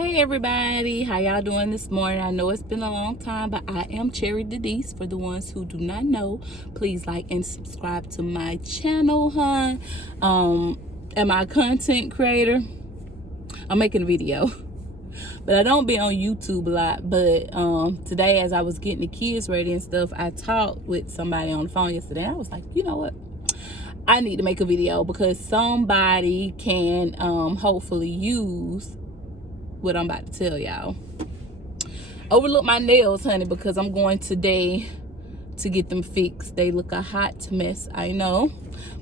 Hey everybody, how y'all doing this morning? I know it's been a long time, but I am Cherry Denise. For the ones who do not know, please like and subscribe to my channel, am I a content creator? I'm making a video, but I don't be on YouTube a lot. But today, as I was getting the kids ready and stuff, I talked with somebody on the phone yesterday. I was like, you know what? I need to make a video because somebody can hopefully use what I'm about to tell y'all. Overlook my nails, honey, because I'm going today to get them fixed. They look a hot mess, I know,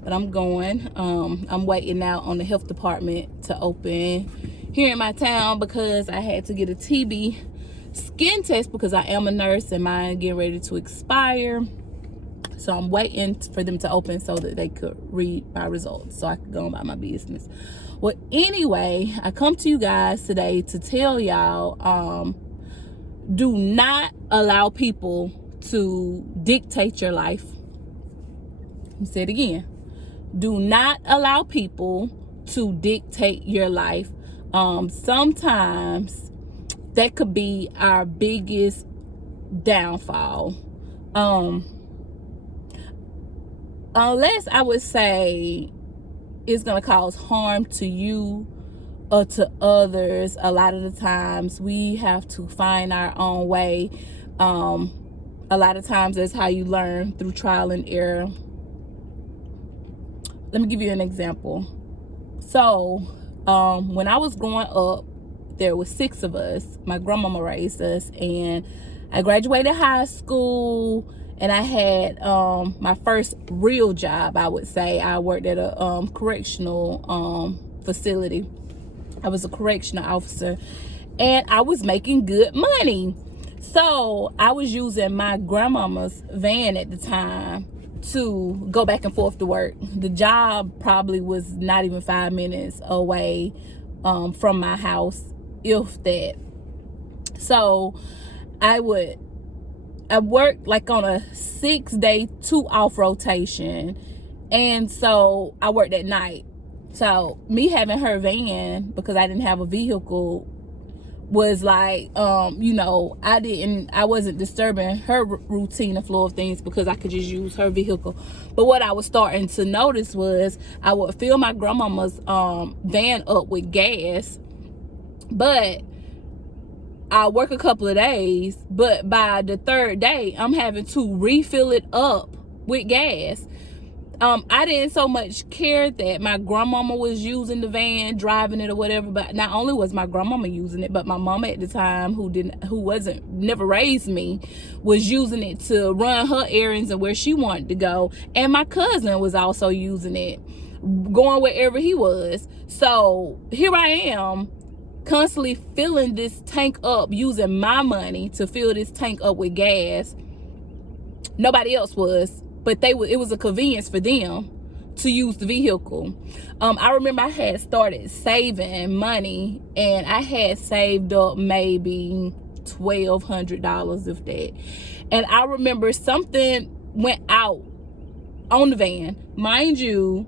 but I'm going. I'm waiting out on the health department to open here in my town because I had to get a TB skin test because I am a nurse and mine getting ready to expire. So I'm waiting for them to open so that they could read my results so I could go about my business. Well, anyway, I come to you guys today to tell y'all, do not allow people to dictate your life. Let me say it again. Do not allow people to dictate your life. Sometimes that could be our biggest downfall. Unless I would say it's going to cause harm to you or to others. A lot of the times we have to find our own way. A lot of times that's how you learn, through trial and error. Let me give you an example. So when I was growing up, there were 6 of us. My grandmama raised us, and I graduated high school and I had my first real job, I would say. I worked at a correctional facility. I was a correctional officer, and I was making good money. So I was using my grandmama's van at the time to go back and forth to work. The job probably was not even 5 minutes away from my house, if that. So I worked like on a 6-day 2-off rotation, and so I worked at night. So me having her van, because I didn't have a vehicle, was like, I wasn't disturbing her routine and flow of things because I could just use her vehicle. But what I was starting to notice was I would fill my grandmama's van up with gas, but I'll work a couple of days, but by the 3rd day, I'm having to refill it up with gas. I didn't so much care that my grandmama was using the van, driving it or whatever, but not only was my grandmama using it, but my mama at the time, who never raised me, was using it to run her errands and where she wanted to go. And my cousin was also using it, going wherever he was. So here I am, constantly filling this tank up, using my money to fill this tank up with gas. Nobody else was, but it was a convenience for them to use the vehicle. I remember I had started saving money, and I had saved up maybe $1,200, if that. And I remember something went out on the van. Mind you,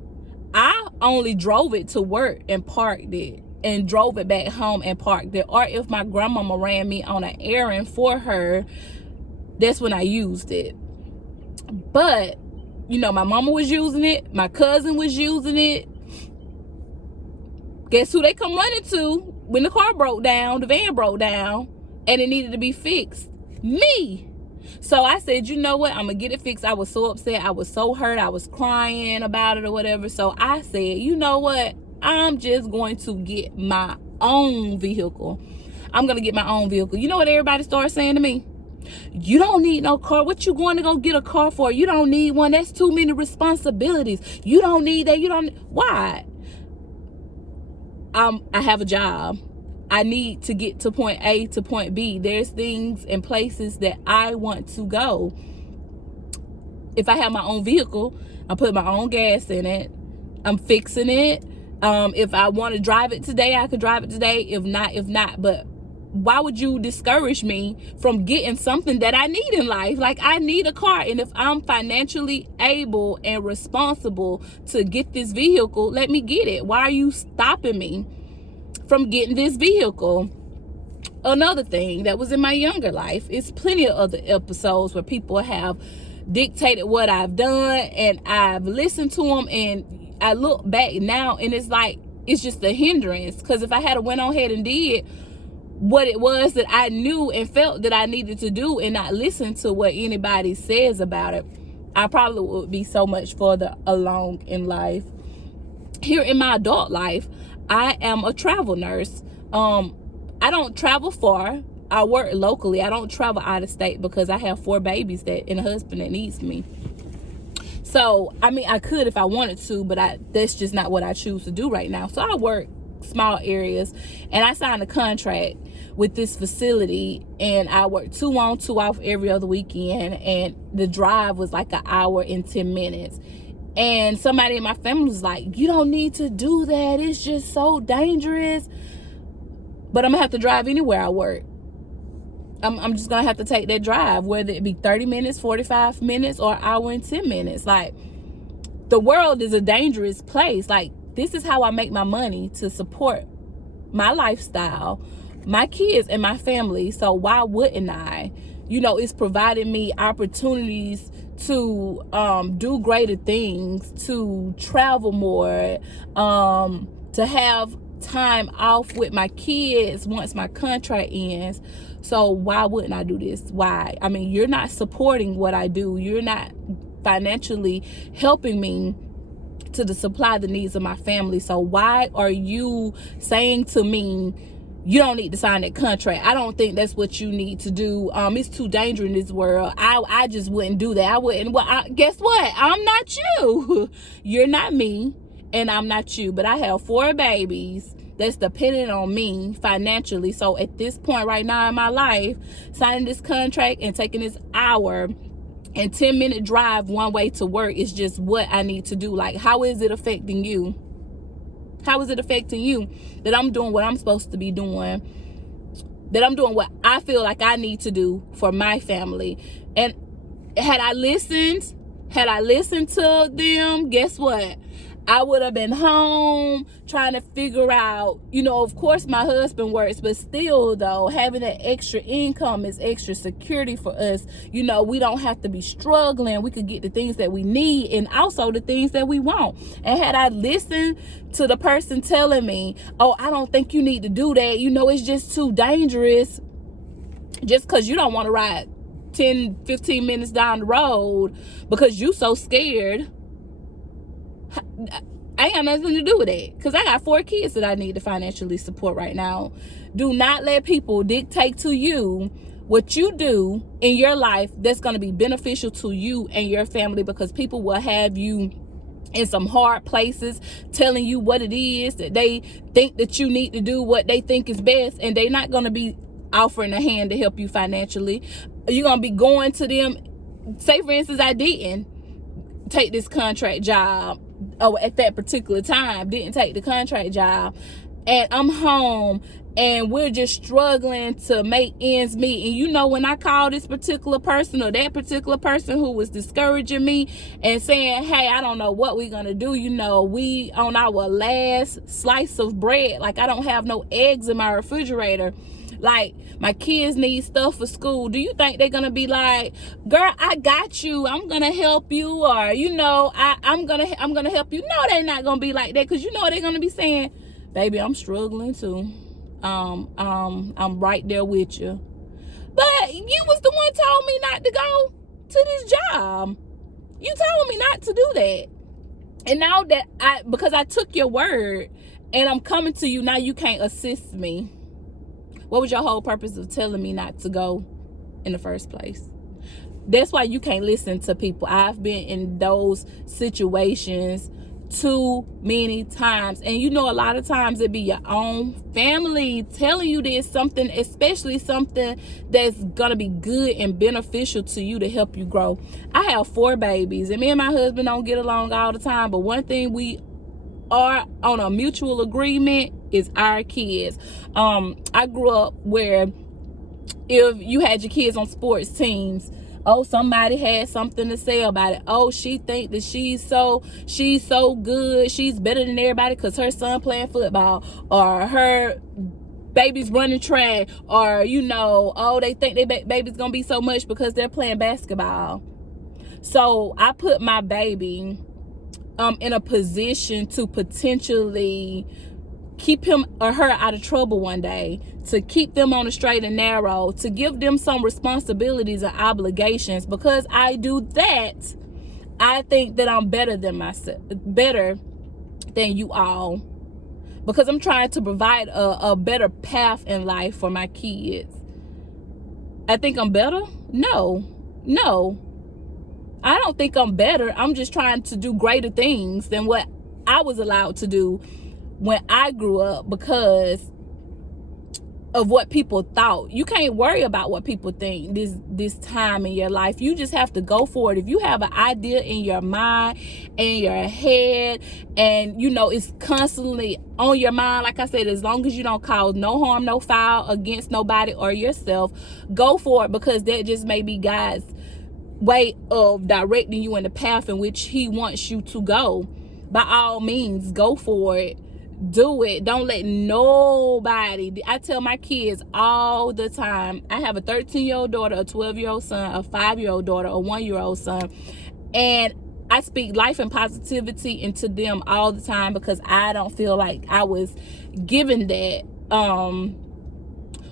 I only drove it to work and parked it, and drove it back home and parked it. Or if my grandmama ran me on an errand for her, that's when I used it. But my mama was using it, my cousin was using it. Guess who they come running to when the car broke down, the van broke down, and it needed to be fixed? Me. So I said, you know what, I'm gonna get it fixed. I was so upset, I was so hurt, I was crying about it or whatever. So I said, you know what, I'm just going to get my own vehicle. I'm going to get my own vehicle. You know what everybody started saying to me? You don't need no car. What you going to go get a car for? You don't need one. That's too many responsibilities. You don't need that. Why? I have a job. I need to get to point A to point B. There's things and places that I want to go. If I have my own vehicle, I put my own gas in it. I'm fixing it. If I want to drive it today, I could drive it today. If not. But why would you discourage me from getting something that I need in life? Like, I need a car, and if I'm financially able and responsible to get this vehicle, let me get it. Why are you stopping me from getting this vehicle? another thing that was in my younger life. It's plenty of other episodes where people have dictated what I've done, and I've listened to them, and I look back now and it's like, it's just a hindrance. Because if I had went on ahead and did what it was that I knew and felt that I needed to do, and not listen to what anybody says about it, I probably would be so much further along in life. Here in my adult life, I am a travel nurse. I don't travel far. I work locally. I don't travel out of state because I have 4 babies and a husband that needs me. So, I mean, I could if I wanted to, but that's just not what I choose to do right now. So I work small areas, and I signed a contract with this facility, and I work 2 on, 2 off every other weekend, and the drive was like an hour and 10 minutes. And somebody in my family was like, you don't need to do that. It's just so dangerous. But I'm gonna have to drive anywhere I work. I'm just gonna have to take that drive, whether it be 30 minutes, 45 minutes, or an hour and 10 minutes. Like, the world is a dangerous place. Like, this is how I make my money to support my lifestyle, my kids, and my family. So why wouldn't I? You know, it's providing me opportunities to do greater things, to travel more, to have time off with my kids once my contract ends. So why wouldn't I do this? Why? I mean, you're not supporting what I do. You're not financially helping me to supply the needs of my family. So why are you saying to me, you don't need to sign that contract? I don't think that's what you need to do. It's too dangerous in this world. I just wouldn't do that. I wouldn't. Well, guess what? I'm not you. You're not me, and I'm not you. But I have 4 babies that's dependent on me financially. So at this point right now in my life, signing this contract and taking this hour and 10-minute drive one way to work is just what I need to do. Like, how is it affecting you? How is it affecting you that I'm doing what I'm supposed to be doing? That I'm doing what I feel like I need to do for my family? And had I listened to them, guess what? I would have been home trying to figure out, you know, of course my husband works, but still though, having that extra income is extra security for us. You know, we don't have to be struggling. We could get the things that we need and also the things that we want. And had I listened to the person telling me, oh, I don't think you need to do that, you know, it's just too dangerous, just because you don't want to ride 10-15 minutes down the road because you so scared, I ain't got nothing to do with it, because I got 4 kids that I need to financially support right now. Do not let people dictate to you what you do in your life that's going to be beneficial to you and your family, because people will have you in some hard places telling you what it is that they think that you need to do, what they think is best, and they're not going to be offering a hand to help you financially. You're going to be going to them. Say, for instance, I didn't take this contract job, or at that particular time didn't take the contract job, and I'm home and we're just struggling to make ends meet. And you know, when I call this particular person or that particular person who was discouraging me and saying, hey, I don't know what we're gonna do, you know, we on our last slice of bread, like I don't have no eggs in my refrigerator, like my kids need stuff for school, do you think they're gonna be like, girl, I got you, I'm gonna help you, or you know, I'm gonna help you? No, they're not gonna be like that, because you know they're gonna be saying, baby, I'm struggling too. I'm right there with you. But you was the one told me not to go to this job. You told me not to do that. And now that because I took your word and I'm coming to you, now you can't assist me. What was your whole purpose of telling me not to go in the first place? That's why you can't listen to people. I've been in those situations too many times. And you know, a lot of times it be your own family telling you this, something, especially something that's gonna be good and beneficial to you to help you grow. I have 4 babies, and me and my husband don't get along all the time, but one thing we are on a mutual agreement is our kids. I grew up where if you had your kids on sports teams, oh, somebody had something to say about it. Oh, she think that she's so good, she's better than everybody because her son playing football, or her babies running track, or you know, oh, they think their baby's gonna be so much because they're playing basketball. So I put my baby in a position to potentially keep him or her out of trouble one day, to keep them on the straight and narrow, to give them some responsibilities and obligations. Because I do that, I think that I'm better than myself, better than you all, because I'm trying to provide a better path in life for my kids. I think I'm better? No, I don't think I'm better. I'm just trying to do greater things than what I was allowed to do when I grew up because of what people thought. You can't worry about what people think this time in your life. You just have to go for it. If you have an idea in your mind, in your head, and you know it's constantly on your mind, like I said, as long as you don't cause no harm, no foul against nobody or yourself, go for it, because that just may be God's way of directing you in the path in which he wants you to go. By all means, go for it. Do it. Don't let nobody. I tell my kids all the time. I have a 13-year-old daughter, a 12-year-old son, a 5-year-old daughter, a 1-year-old son, and I speak life and positivity into them all the time, because I don't feel like I was given that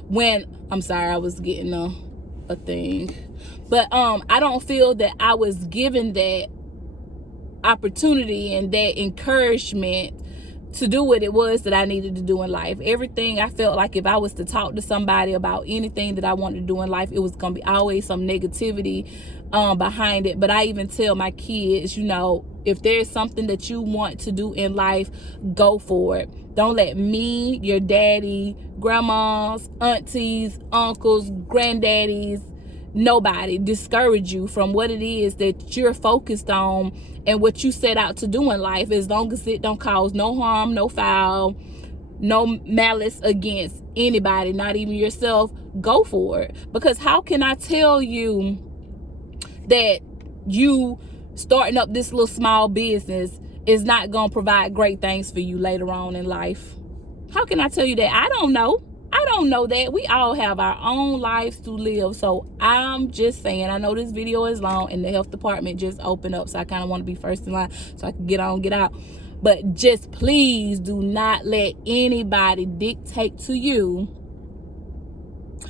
when I'm sorry, I was getting a thing, but I don't feel that I was given that opportunity and that encouragement to do what it was that I needed to do in life. Everything, I felt like if I was to talk to somebody about anything that I wanted to do in life, it was gonna be always some negativity behind it. But I even tell my kids, you know, if there's something that you want to do in life, go for it. Don't let me, your daddy, grandmas, aunties, uncles, granddaddies, nobody discourage you from what it is that you're focused on and what you set out to do in life, as long as it don't cause no harm, no foul, no malice against anybody, not even yourself. Go for it. Because how can I tell you that you starting up this little small business is not gonna provide great things for you later on in life? How can I tell you that? I don't know that. We all have our own lives to live. So I'm just saying, I know this video is long and the health department just opened up, so I kind of want to be first in line so I can get out. But just please do not let anybody dictate to you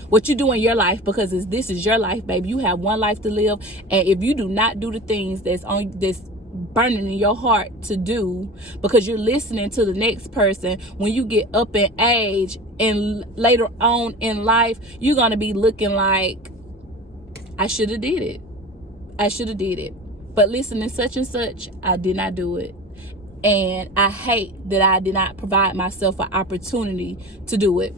what you do in your life, because this is your life, baby. You have one life to live, and if you do not do the things that's burning in your heart to do, because you're listening to the next person, when you get up in age and later on in life, you're going to be looking like, I should have did it, but listening such and such, I did not do it, and I hate that I did not provide myself an opportunity to do it.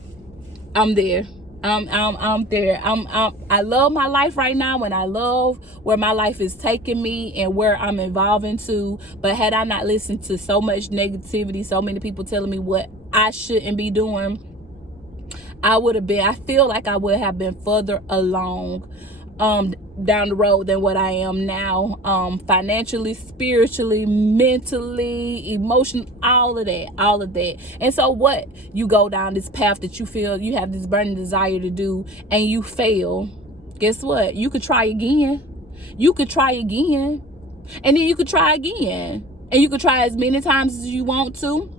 I'm there. I'm there. I love my life right now, and I love where my life is taking me and where I'm evolving to. But had I not listened to so much negativity, so many people telling me what I shouldn't be doing, I feel like I would have been further along down the road than what I am now, financially, spiritually, mentally, emotionally, all of that. And so what? You go down this path that you feel you have this burning desire to do, and you fail. Guess what? You could try again. And then you could try again, and you could try as many times as you want to.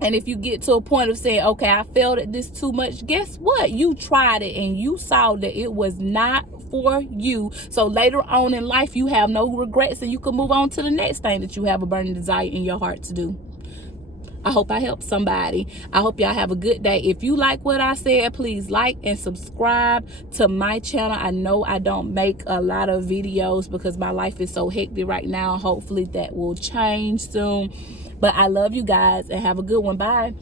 And if you get to a point of saying, okay, I failed at this too much, guess what? You tried it and you saw that it was not for you. So later on in life, you have no regrets, and you can move on to the next thing that you have a burning desire in your heart to do. I hope I helped somebody. I hope y'all have a good day. If you like what I said, please like and subscribe to my channel. I know I don't make a lot of videos because my life is so hectic right now. Hopefully that will change soon. But I love you guys, and have a good one. Bye.